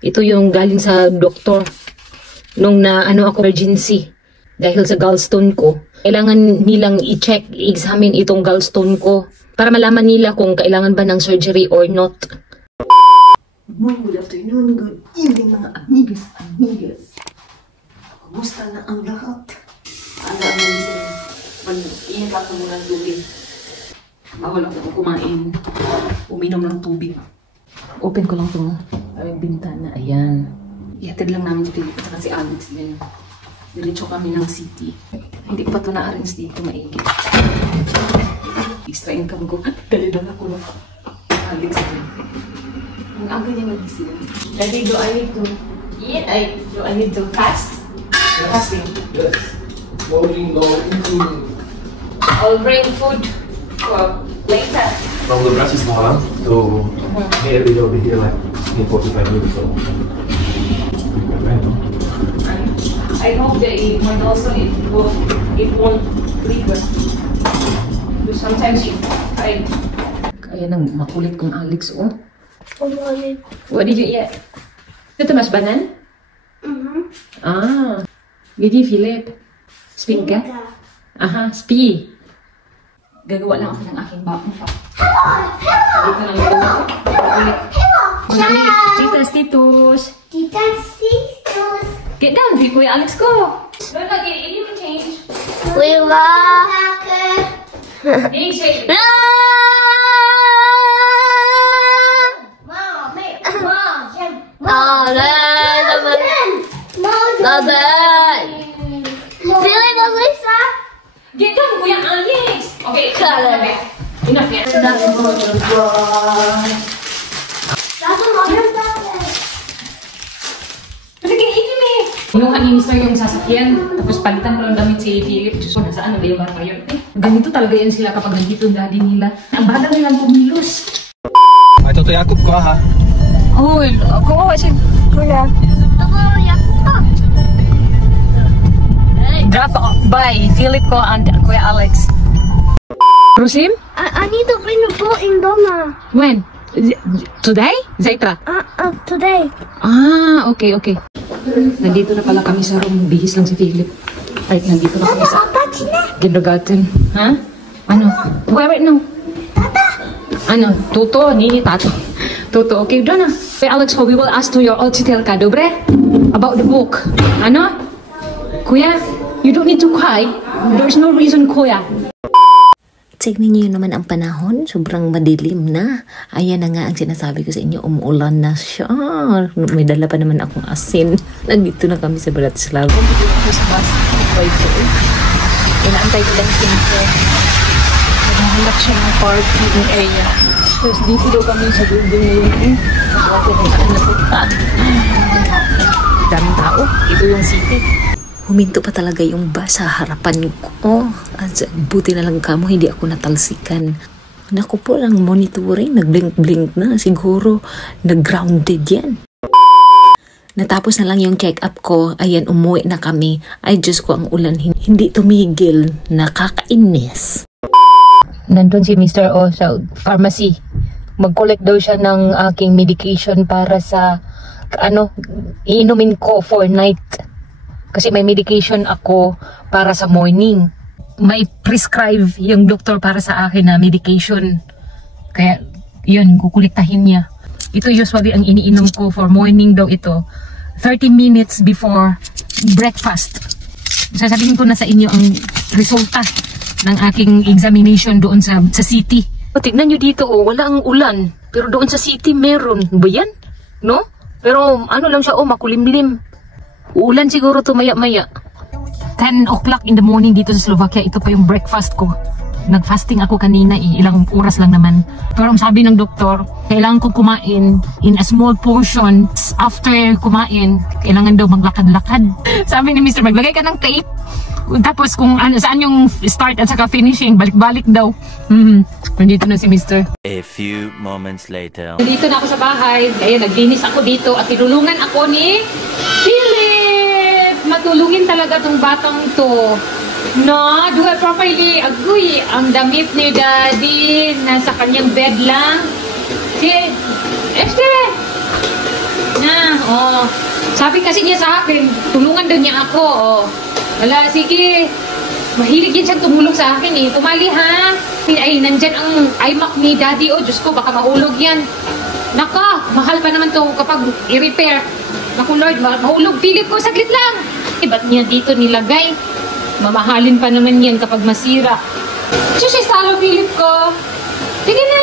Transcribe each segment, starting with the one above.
Ito yung galing sa doktor. Nung na ako emergency. Dahil sa gallstone ko. Kailangan nilang i-check, i-examine itong gallstone ko. Para malaman nila kung kailangan ba ng surgery or not. Good morning, good afternoon, good evening mga amigas. Kumusta na ang lahat? Mag-iinit ako muna ng tubig. Bawal ako kumain. Uminom ng tubig. Open ko lang itong bintana. Ayan. Ihatid lang namin si Philip at si Alex din. Diretso kami ng city. Hindi ko pa ito na-arrange dito maigi. Extra income ko. Dali-dala ko lang. Alex din. Ang aga niya mag-isip. Daddy, do I need to eat? Do I need to fast? Fasting? Yes. Loading. I'll bring food for later. From the brush is smaller, so maybe it'll be here like in 45 minutes or so. I hope that it might also it won't linger. Because sometimes you find kaya nang makulit kong Alex, oh. What did you eat? Ito mas banan? Ah. Did you feel it? Spin ka? Aha, spi. Gagawa lang ako ng aking bakong pa. Dito lang yung ulit. Titas, titos. Get down, Kuya Alex ko. No, it will change. We love Change. Get down, Kuya Alex. Okay, enough yan. Inuha ni Mr. yung sasakyan, tapos palitan ko lang damit si Philip. Diyos ko, nasaan na ba yung bata yun? Ganito talaga yan sila kapag nandito yung daddy nila. Ang bahala nilang kumilos. Ay, Toto Jakob ko ha. Oh, kawawa si Kuya. Drop by Philip ko and Kuya Alex. Rusim? I need to bring the boat in Doma. When? Today? Zaitra? Today. Ah, okay. Nandito na pala kami sa room. Bihis lang si Philip. Right, nandito na kami sa kindergarten. Ha? Ano? Where no? Tata. Ano? Tuto ni Tato. Tuto, okay, doon na. Hey, Alex, we will ask to your ultitel ka, dobre? About the book. Ano? Kuya, you don't need to cry. There's no reason, Kuya. Tignan niyo naman ang panahon, sobrang madilim na. Ayan na nga ang sinasabi ko sa inyo, umuulan na siya. May dala pa naman akong asin. Nandito na kami sa Bratislava. Dito ako sa bus. Inaantay ko lang siyempre. Naghahanap siya ng parking area. Tapos dito daw kami sa building ngayon. Bakit na saan napunta? Daming tao. Ito yung city. Huminto pa talaga yung bus sa harapan ko. At buti na lang kamo, hindi ako natalsikan. Naku po lang monitoring, nag-blink-blink na. Siguro, nag-grounded yan. Natapos na lang yung check-up ko. Ayan, umuwi na kami. Ay, Diyos ko, ang ulan hindi tumigil. Nakakainis. Nandun si Mr. O sa pharmacy. Mag-collect daw siya ng aking medication para sa, iinumin ko for night. Kasi may medication ako para sa morning. May prescribe yung doktor para sa akin na medication. Kaya, yun, kukuliktahin niya. Ito usually ang iniinom ko for morning daw ito. 30 minutes before breakfast. Sasabihin ko na sa inyo ang resulta ng aking examination doon sa city. Tignan nyo dito, wala ang ulan. Pero doon sa city meron. Ba yan? No? Pero ano lang siya, makulimlim. Uulan siguro to maya-maya. 10 o'clock in the morning dito sa Slovakia. Ito pa yung breakfast ko. Nag-fasting ako kanina ilang oras lang naman. Pero ang sabi ng doktor, kailangan ko kumain in a small portion. After kumain, kailangan daw maglakad-lakad. Sabi ni Mr. maglagay ka ng tape. Tapos kung saan yung start at saka finishing, balik-balik daw. Nandito na si Mr. A few moments later. Nandito na ako sa bahay. Ayan, naglinis ako dito at tinulungan ako ni Philip. Matulungin talaga tong batang to. No, do it properly. Agoy, ang damit ni Daddy nasa kanyang bed lang. Si, este. Na, Oh, sabi kasi niya sa akin, tulungan daw niya ako. Oh. Wala, sige. Mahilig yan siyang tumulong sa akin eh. Pumali ha. Ay, nandyan ang iMac ni Daddy. Oh, Diyos ko, baka mahulog yan. Naka, mahal pa naman to kapag i-repair. Naku Lord, mahulog. Philip ko, saglit lang. Eh, ba't niya dito nilagay? Mamahalin pa naman yan kapag masira. Diyos, salo Philip ko. Sige na.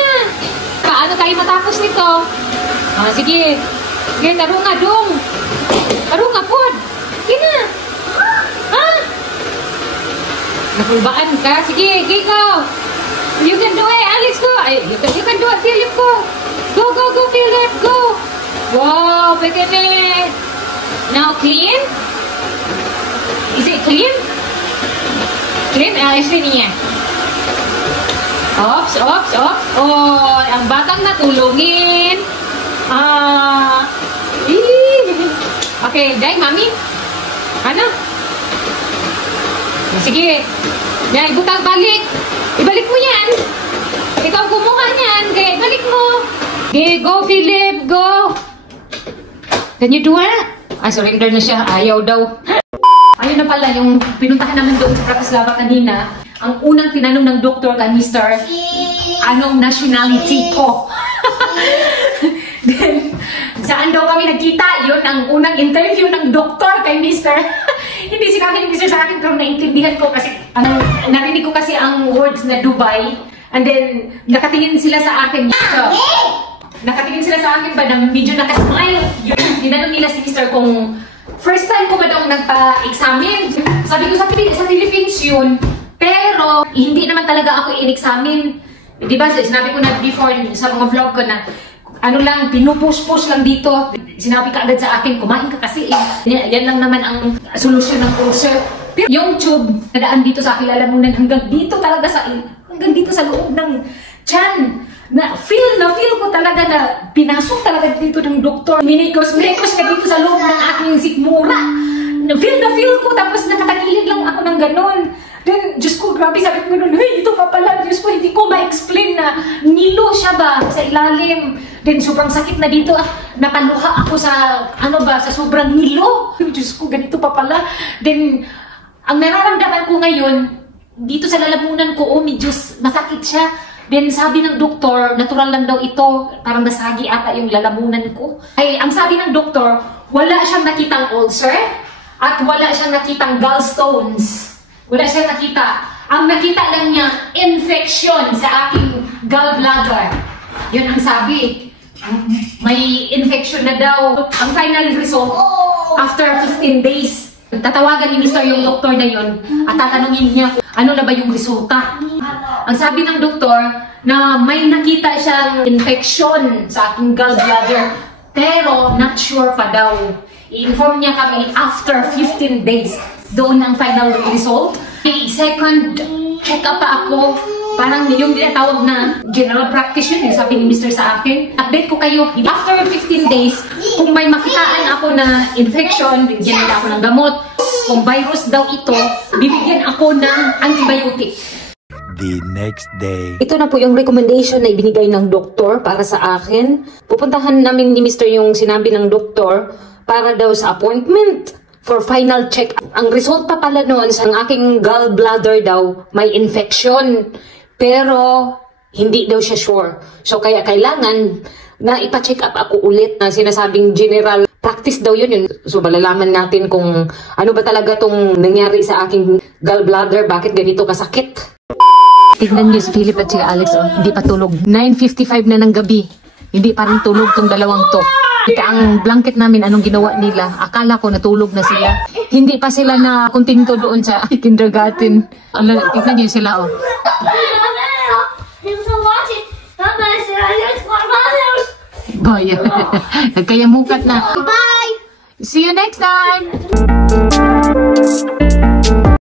Paano tayo matapos nito? Ah, sige. Sige, tarunga dong. Tarunga po. Sige na. Ha? Nakubaan ka? Sige, go. You can do it, Alex, go. Ay, you can do it, Philip, go. Go, Philip, go. Wow, pagkane. Now, clean? Is it clean? Clean? Actually, niya. Ops. Oh, ang batang natulungin. Okay, Day, Mami. Ano? Sige. Yan, ibutang balik. Ibalik mo yan. Ikaw kumuha niyan. Kaya ibalik mo. Okay, go, Philip. Go. Can you do it? Ah, surrender na siya. Ayaw daw. Ayun na pala, yung pinuntahan namin doon sa Bratislava kanina. Ang unang tinanong ng doktor kay Mr. Anong nationality ko? Then, saan daw kami nagkita? Yun ang unang interview ng doktor kay Mr. Hindi sinabi ni Mr. sa akin pero naintindihan ko kasi narinig ko kasi ang words na Dubai and then nakatingin sila sa akin. Nakatingin sila sa akin ba na medyo nakasmile. Yun, tinanong nila si Mr. kung first time ko ba daw nagpa-examine. Sabi ko sa Philippines yun. Pero, hindi naman talaga ako in-examine. Diba, sinabi ko na before sa mga vlog ko na ano lang, pinupush-push lang dito. Sinabi ka agad sa akin, kumain ka kasi eh. Yan lang naman ang solusyon ng ulcer. Pero yung tube, nadaan dito sa aking lalamunan hanggang dito sa loob ng tiyan. Na feel ko talaga na pinasok talaga dito ng doktor. Minikos ka dito sa loob ng aking sikmura. Feel ko, tapos nakatagilid lang ako ng ganon. Then, Diyos ko, grabe, sabi ko nun, hey, ito pa pala, Diyos ko, hindi ko ma-explain na nilo siya ba sa ilalim. Then, sobrang sakit na dito, napaluha ako sa, sa sobrang nilo. Diyos ko, ganito pa pala. Then, ang nararamdaman ko ngayon, dito sa lalamunan ko, medyo masakit siya. Then, sabi ng doktor, natural lang daw ito, parang nasagi ata yung lalamunan ko. Ay, ang sabi ng doktor, wala siyang nakitang ulcer, at wala siyang nakitang gallstones. Wala siyang nakita. Ang nakita lang niya, infection sa aking gallbladder. Yun ang sabi. May infection na daw. Ang final result, after 15 days, tatawagan ni Mr. yung doktor na yun at tatanungin niya ano na ba yung resulta. Ang sabi ng doktor na may nakita siyang infection sa aking gallbladder pero not sure pa daw. I-inform niya kami after 15 days. Doon ang final result. May second check-up pa ako. Parang yung tinatawag na general practice yun, sabi ni Mr. sa akin. Update ko kayo. After 15 days, kung may makitaan ako na infection, bigyan nila ako ng gamot. Kung virus daw ito, bibigyan ako ng antibiotic. The next day. Ito na po yung recommendation na ibinigay ng doktor para sa akin. Pupuntahan namin ni Mr. yung sinabi ng doktor para daw sa appointment for final check. Ang result pa pala noon sa aking gallbladder daw may infection. Pero hindi daw siya sure. So kaya kailangan na ipa-check up ako ulit na sinasabing general practice daw yun. So malalaman natin kung ano ba talaga tong nangyari sa aking gallbladder. Bakit ganito kasakit? Tignan niyo si Philip at si Alex. Oh, hindi pa tulog. 9:55 na ng gabi. Hindi pa rin tulog tong dalawang to. Kita ang blanket namin, anong ginawa nila. Akala ko natulog na sila. Hindi pa sila na kontento doon sa kindergarten. Tignan niyo sila, oh. Boy, nagkayamukat na. Bye! See you next time!